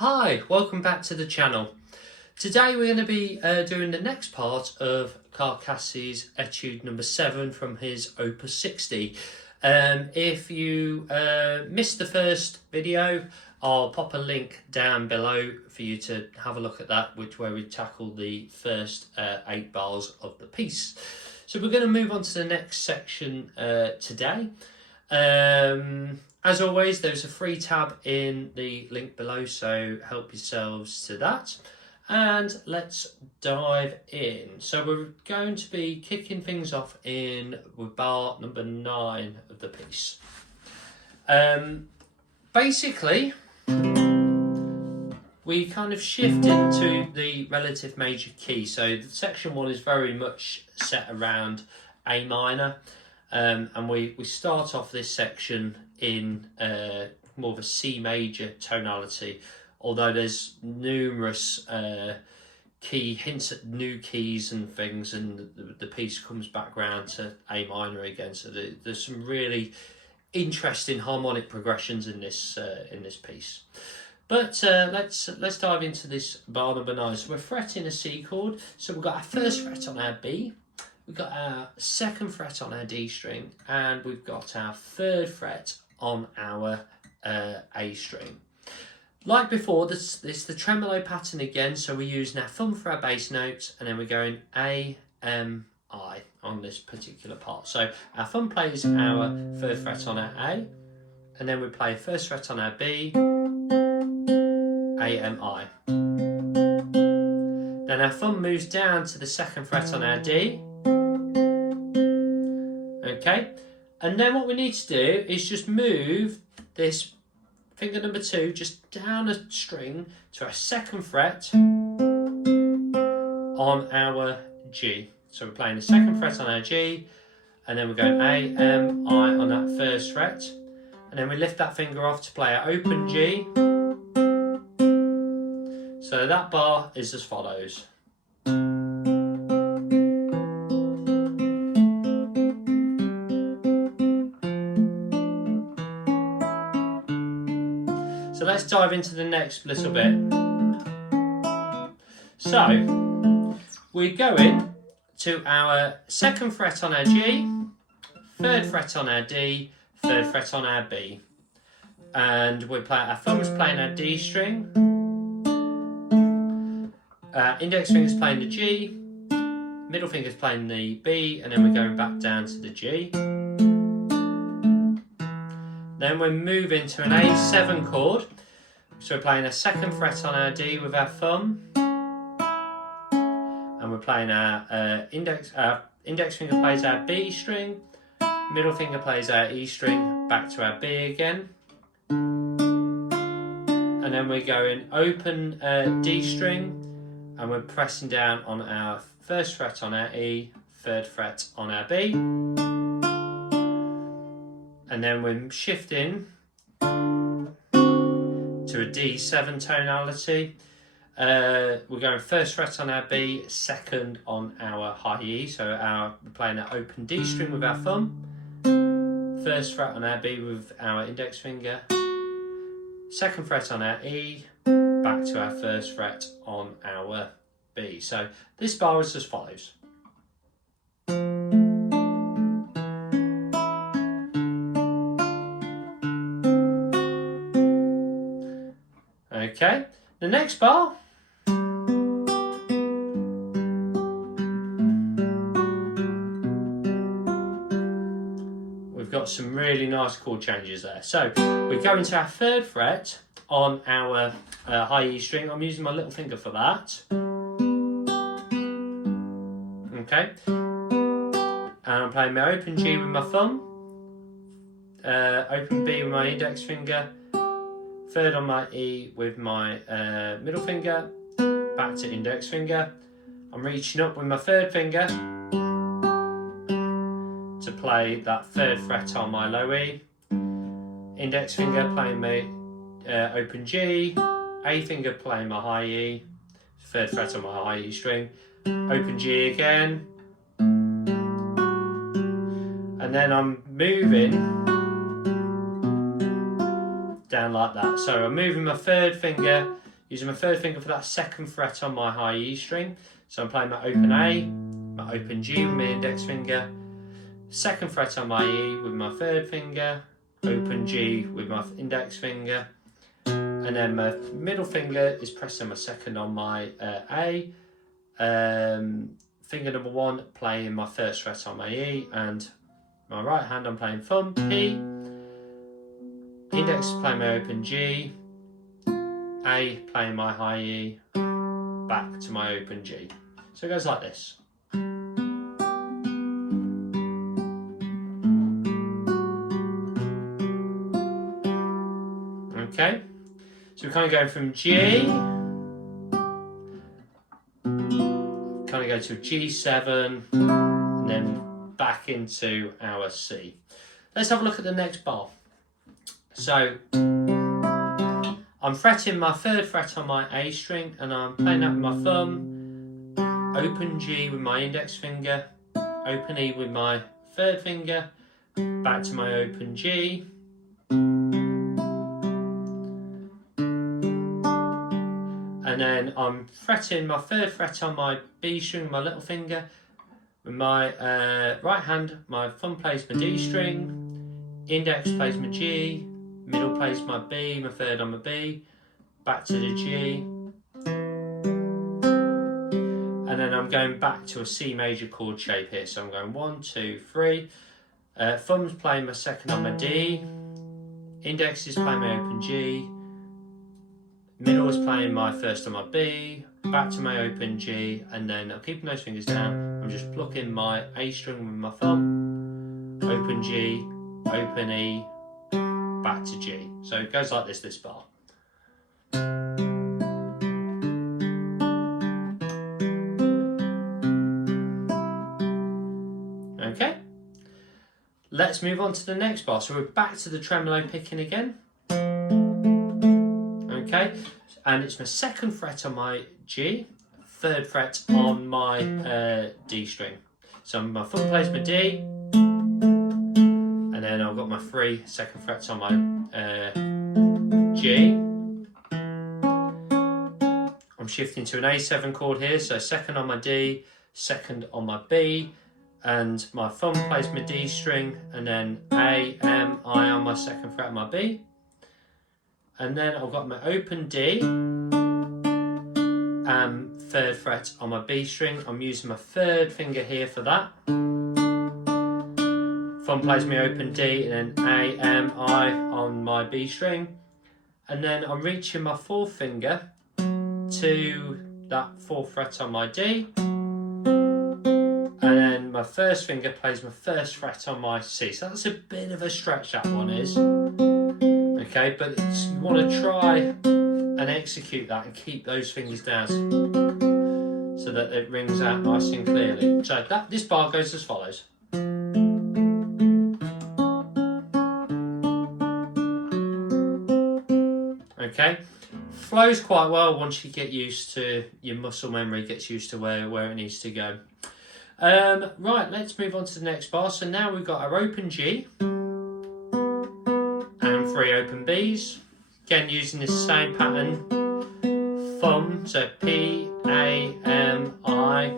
Hi, welcome back to the channel. Today we're going to be doing the next part of Carcassi's Etude number 7 from his Opus 60. If you missed the first video, I'll pop a link down below for you to have a look at that, where we tackle the first 8 bars of the piece. So we're going to move on to the next section today. As always, there's a free tab in the link below, so help yourselves to that. And let's dive in. So we're going to be kicking things off with bar number 9 of the piece. Basically, we kind of shift into the relative major key. So section 1 is very much set around A minor. And we start off this section in more of a C major tonality, although there's numerous key hints at new keys and things, and the piece comes back round to A minor again. So there's some really interesting harmonic progressions in this piece. But let's dive into this bar number 9. So we're fretting a C chord. So we've got our first fret on our B. We've got our second fret on our D string, and we've got our third fret on our A string. Like before, this the tremolo pattern again, so we're using our thumb for our bass notes, and then we're going A, M, I on this particular part. So our thumb plays our third fret on our A, and then we play first fret on our B, A, M, I. Then our thumb moves down to the second fret on our D. Okay, and then what we need to do is just move this finger number 2 just down a string to our second fret on our G. So we're playing the second fret on our G, and then we're going A, M, I on that first fret, and then we lift that finger off to play our open G. So that bar is as follows. So let's dive into the next little bit. So we're going to our second fret on our G, third fret on our D, third fret on our B. And we play our thumb's playing our D string, index finger's playing the G, middle finger's playing the B, and then we're going back down to the G. Then we're moving to an A7 chord. So we're playing a second fret on our D with our thumb. And we're playing our index finger plays our B string. Middle finger plays our E string, back to our B again. And then we're going open D string. And we're pressing down on our first fret on our E, third fret on our B. And then we're shifting to a D7 tonality. We're going first fret on our B, second on our high E. So we're playing an open D string with our thumb. First fret on our B with our index finger. Second fret on our E, back to our first fret on our B. So this bar is as follows. Okay, the next bar. We've got some really nice chord changes there. So we're going to our third fret on our high E string. I'm using my little finger for that. Okay, and I'm playing my open G with my thumb, open B with my index finger, third on my E with my middle finger, back to index finger. I'm reaching up with my third finger to play that third fret on my low E. Index finger playing my open G, A finger playing my high E, third fret on my high E string, open G again. And then I'm moving down like that. So I'm moving my third finger using my third finger for that second fret on my high E string. So I'm playing my open A, my open G with my index finger, second fret on my E with my third finger, open G with my index finger, and then my middle finger is pressing my second on my A, finger number 1 playing my first fret on my E, and my right hand I'm playing thumb, P, index playing my open G, A playing my high E, back to my open G. So it goes like this. Okay, so we're kind of going from G, kind of go to a G7, and then back into our C. Let's have a look at the next bar. So I'm fretting my third fret on my A string, and I'm playing that with my thumb, open G with my index finger, open E with my third finger, back to my open G, and then I'm fretting my third fret on my B string with my little finger. With my right hand, my thumb plays my D string, index plays my G, middle plays my B, my third on my B, back to the G, and then I'm going back to a C major chord shape here. So I'm going 1, 2, 3. Thumb's playing my second on my D, index is playing my open G, middle is playing my first on my B, back to my open G, and then I'm keeping those fingers down. I'm just plucking my A string with my thumb, open G, open E, back to G. So it goes like this bar. Okay, let's move on to the next bar. So we're back to the tremolo picking again. Okay, and it's my second fret on my G, third fret on my D string. So my thumb plays my D, and then I've got my 3 second frets on my G. I'm shifting to an A7 chord here, so second on my D, second on my B, and my thumb plays my D string, and then A, M, I on my second fret on my B. And then I've got my open D, third fret on my B string. I'm using my third finger here for that. Thumb plays my open D, and then A, M, I on my B string. And then I'm reaching my fourth finger to that 4th fret on my D. And then my first finger plays my first fret on my C. So that's a bit of a stretch, that one is. Okay, but you want to try and execute that and keep those fingers down so that it rings out nice and clearly. So this bar goes as follows. Okay, flows quite well once you get used to, your muscle memory gets used to where it needs to go. Right, let's move on to the next bar. So now we've got our open G and 3 open Bs. Again, using this same pattern. Thumb, so P, A, M, I.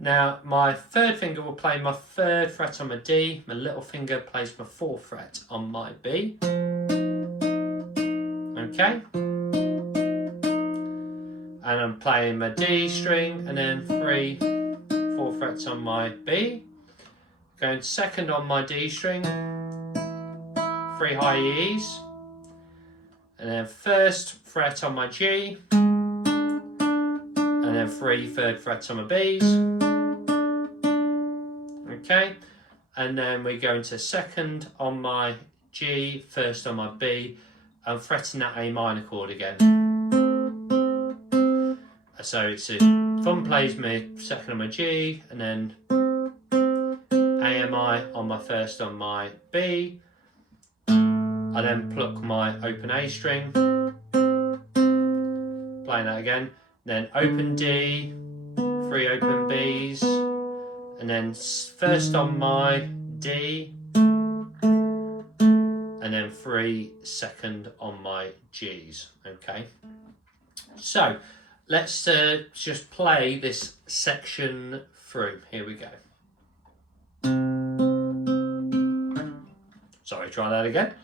Now, my third finger will play my 3rd fret on my D. My little finger plays my 4th fret on my B. Okay. And I'm playing my D string, and then 3, 4 frets on my B. Going second on my D string, 3 high E's, and then first fret on my G, and then 3 3rd frets on my B's. Okay, and then we go into second on my G, first on my B, and fretting that A minor chord again. So it's a thumb plays my second on my G, and then AMI on my first on my B. I then pluck my open A string, playing that again, then open D, 3 open Bs, and then first on my D, and then free second on my Gs. Okay, so let's just play this section through. Here we go. Sorry, try that again.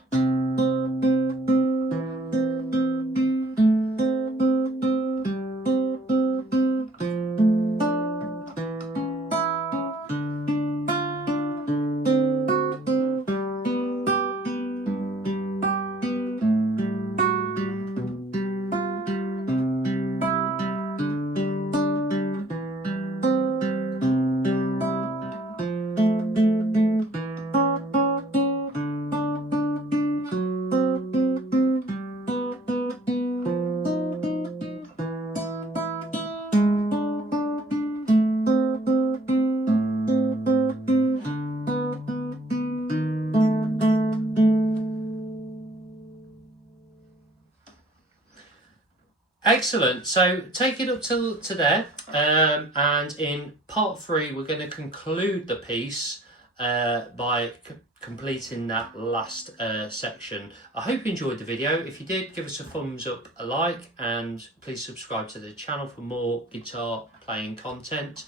Excellent. So take it up to there, and in part 3 we're going to conclude the piece by completing that last section. I hope you enjoyed the video. If you did, give us a thumbs up, a like, and please subscribe to the channel for more guitar playing content.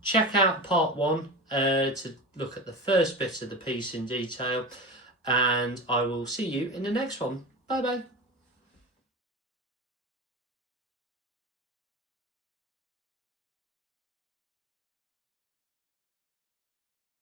Check out part 1 to look at the first bit of the piece in detail, and I will see you in the next one. Bye bye.